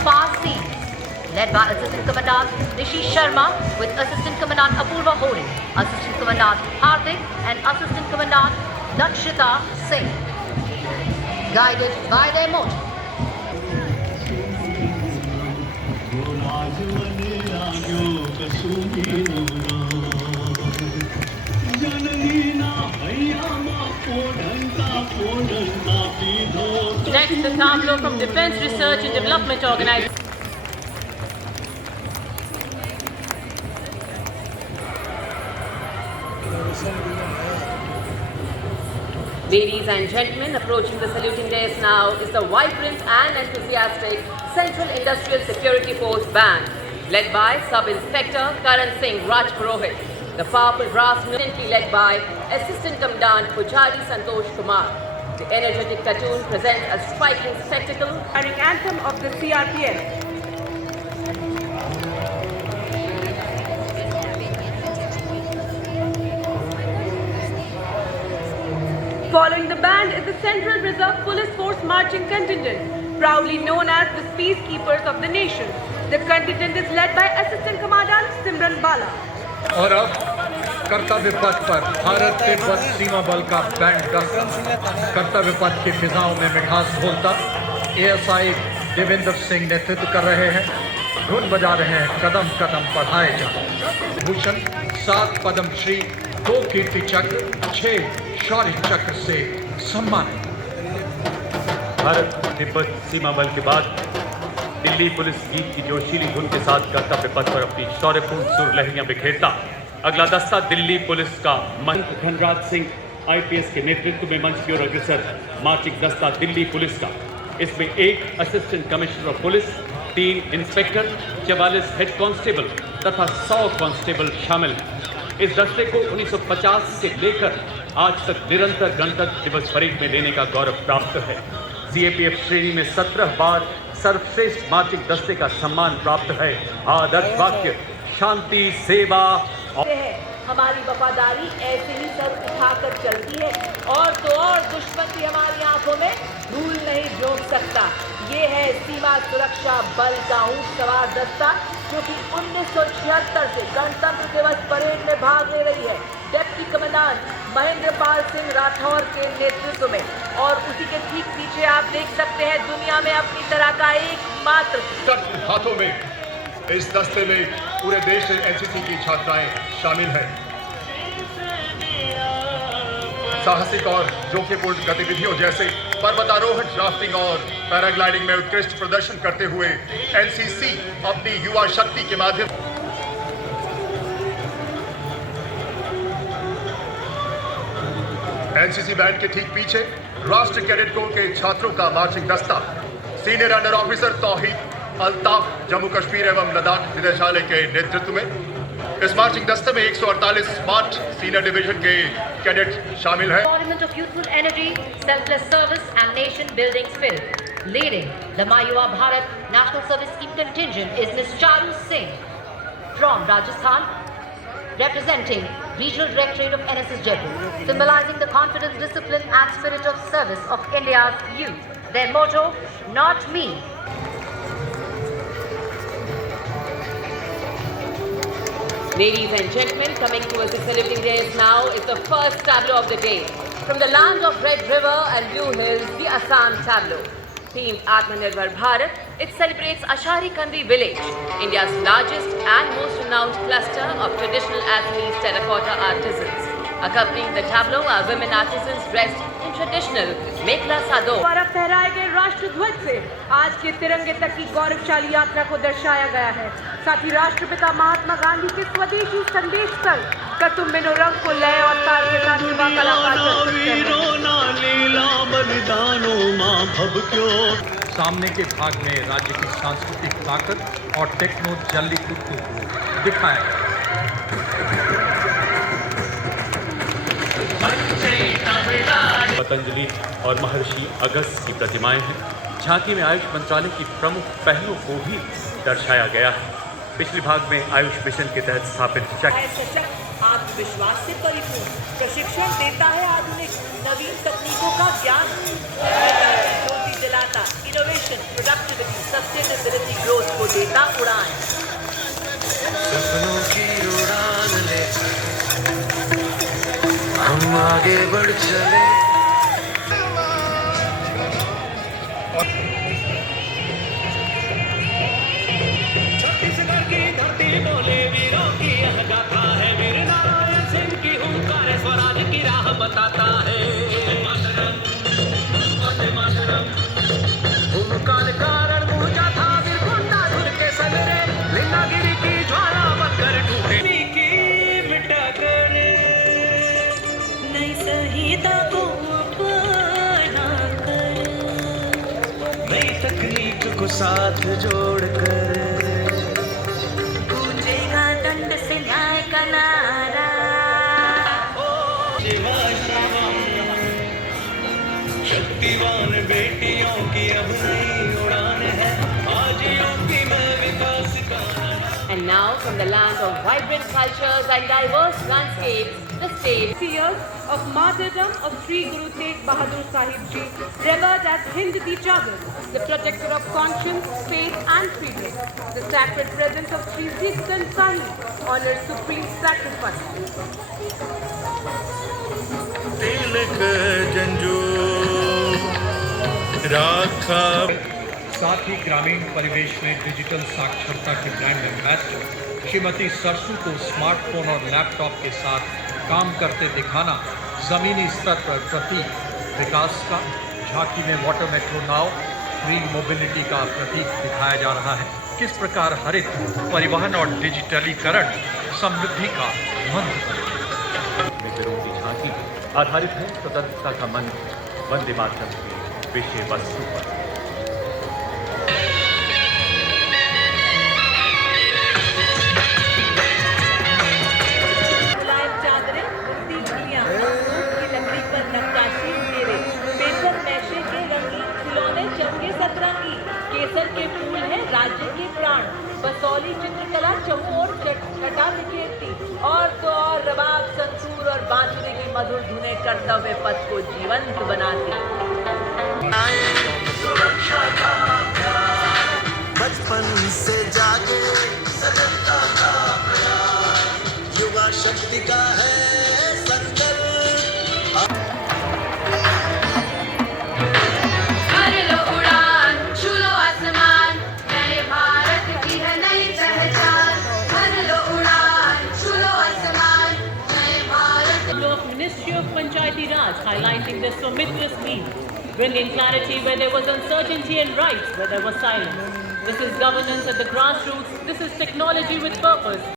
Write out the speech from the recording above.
of our scenes, led by Assistant Commandant Rishi Sharma with Assistant Commandant Apurva Hori, Assistant Commandant Hardik and Assistant Commandant Lakshita Singh, guided by their motto. Next, the tableau from Defence Research and Development Organization. Ladies and gentlemen, approaching the saluting dais now is the vibrant and enthusiastic Central Industrial Security Force Band, led by Sub-Inspector Karan Singh Rajpurohit. The powerful brass brilliantly led by Assistant Commandant Pujari Santosh Kumar. The energetic platoon presents a striking spectacle, carrying anthem of the CRPF. Following the band is the Central Reserve Police Force Marching Contingent, proudly known as the Peacekeepers of the Nation. The contingent is led by Assistant Commandant Simran Bala. और अब कर्तव्य पथ पर भारत तिब्बत सीमा बल का band कर्तव्य पथ की फिजाओं में मिठास घोलता एएसआई देवेंद्र सिंह नेतृत्व कर रहे हैं, धुन बजा रहे हैं, कदम कदम बढ़ाए जा भूषण 7 पद्मश्री 2 कीर्ति चक्र 6 शौर्य चक्र से सम्मानित। भारत तिब्बत सीमा बल के बाद दिल्ली पुलिस गीत की जोशीली धुन के साथ कर्तव्य पथ पर अपनी शौर्यपूर्ण सुरलहरियां बिखेरता अगला दस्ता दिल्ली पुलिस का महंत धनराज सिंह आईपीएस के नेतृत्व में मंच की ओर अग्रसर मार्चिंग दस्ता दिल्ली पुलिस का। इसमें 1 assistant commissioner of police, 3 inspector, 44 head constable तथा 100 कांस्टेबल शामिल हैं। इस दस्ते को 1950 से लेकर आज तक निरंतर गणतंत्र दिवस परेड में लेने का गौरव प्राप्त है। सीएपीएफ श्रेणी में 17 बार सर्वश्रेष्ठ मार्चिंग दस्ते का सम्मान प्राप्त है। आदर्श वाक्य शांति सेवा हमारी वफादारी ऐसे ही सर उठाकर चलती है और तो और दुश्मन भी हमारी आंखों में धूल नहीं झोंक सकता। ये है सीमा सुरक्षा बल का ऊंट सवार दस्ता जो कि 1976 से गणतंत्र दिवस परेड में भाग ले रही है डिप्टी कमांडेंट महेंद्र पाल सिंह राठौर के नेतृत्व में। और उसी के ठीक पीछे आप देख सकते हैं दुनिया में अपनी तरह का एकमात्र हाथों में इस दस्ते में पूरे देश से एनसीसी की छात्राएं शामिल हैं। साहसिक और जोखिमपूर्ण गतिविधियों जैसे पर्वतारोहण, राफ्टिंग और पैराग्लाइडिंग में उत्कृष्ट प्रदर्शन करते हुए एनसीसी अपनी युवा शक्ति के माध्यम एनसीसी बैंड के ठीक पीछे राष्ट्रीय कैडेट कोर के छात्रों का मार्चिंग दस्ता सीनियर अंडर ऑफिसर तौहीद अल्ताफ जम्मू कश्मीर एवं लद्दाख निदेशालय के नेतृत्व में। इस मार्चिंग दस्ते में 148 स्मार्ट सीनियर डिवीजन के कैडेट शामिल हैं। Embodiment of youthful energy, selfless service and nation building spirit. Leading the Mayuva Bharat National Service Scheme contingent is Ms. Charu Singh from Rajasthan, representing Regional Directorate of NSS Jaipur, symbolizing the confidence, discipline and spirit of service of India's youth. Their motto, not me. Ladies and gentlemen, coming towards the saluting dais now is the first tableau of the day. From the land of Red River and Blue Hills, the Assam tableau. Themed Atmanirbhar Bharat, it celebrates Ashari Kandi village, India's largest and most renowned cluster of traditional Assamese terracotta artisans. Accompanying the tableau are women artisans dressed in traditional Mekhla Sador. द्वारा फहराए गए राष्ट्र ध्वज से आज के तिरंगे तक की गौरवशाली यात्रा को दर्शाया गया है। साथ ही राष्ट्रपिता महात्मा गांधी के स्वदेशी संदेश पर कतुम बिनो रंग को लय और ताल के साथ युवा कलाकार सामने के भाग में राज्य की सांस्कृतिक ताकत और टेक्नो जल्लीकट्टू को दिखाया गया। पतंजलि और महर्षि अगस्त्य की प्रतिमाएं हैं। झांकी में आयुष मंत्रालय की प्रमुख पहलों को भी दर्शाया गया है। पिछले भाग में आयुष मिशन के तहत स्थापित सशक्त आत्मविश्वास से परिपूर्ण प्रशिक्षण देता है आधुनिक नवीन तकनीकों का ज्ञान ज्योति जलाता नवाचार, इनोवेशन, प्रोडक्टिविटी, सस्टेनेबिलिटी ग्रोथ को देता उड़ान। सपनों की उड़ान ले हम आगे बढ़ चले। छत्तीसगढ़ की धरती बोले वीरों की यह गाथा है। वीर नारायण सिंह की हुंकार स्वराज की राह बताता है। भूमिकाल कारण पूजा था वीर गुंडासुर के सदरे। लिंगागिरी की ज्वाला बनकर टूटे की मिटा कर नई संहिता को अपना कर, नई तकनीक को साथ जोड़कर गूंजेगा दंड से न्याय का नारा। शक्तिवान बेटियों की अब नई उड़ान है। आजियों की मैं विकास का। And now from the land of vibrant cultures and diverse landscapes, the stage. Years of martyrdom of Sri Guru Tegh Bahadur Sahib Ji, revered as Hind the Jagat, the protector of conscience, faith and freedom. The sacred presence of Sri Sikh Granth Sahib honors supreme sacrifice. तिलक जंजू राखा। साथ ही ग्रामीण परिवेश में digital साक्षरता के brand ambassador Shrimati सरसू को smartphone और laptop के साथ काम करते दिखाना जमीनी स्तर पर प्रतीक विकास का। झांकी में वाटर मेट्रो नाव ग्रीन मोबिलिटी का प्रतीक दिखाया जा रहा है। किस प्रकार हरित परिवहन और डिजिटलीकरण समृद्धि का मंत्र मित्रों की झांकी आधारित है स्वतंत्रता का मंत्र वंदे मातरम के विषय वस्तु पर। मुलायम चादरें, बुनती गुड़ियां, ऊख की लकड़ी पर नक्काशी मेरे, पेपर मैशे के रंगीन खिलौने चमके सतरंगी। केसर के फूल है राज्य के प्राण, बसौली चित्रकला चहुओर छटा बिखेरती। और तो और रबाब, संतूर और बांसुरी की मधुर धुनें कर्तव्य पथ को जीवंत बनाती। बचपन से जागे सजगता का प्रयास, युवा शक्ति का है संकल्प। भर लो उड़ान, छू लो आसमान, नए भारत की है नई पहचान। भर लो उड़ान, छू लो आसमान, नए Bharat. Of Ministry of Panchayati Raj highlighting the Sumitra's need, bringing clarity where there was uncertainty and rights where there was silence. This is governance at the grassroots. This is technology with purpose.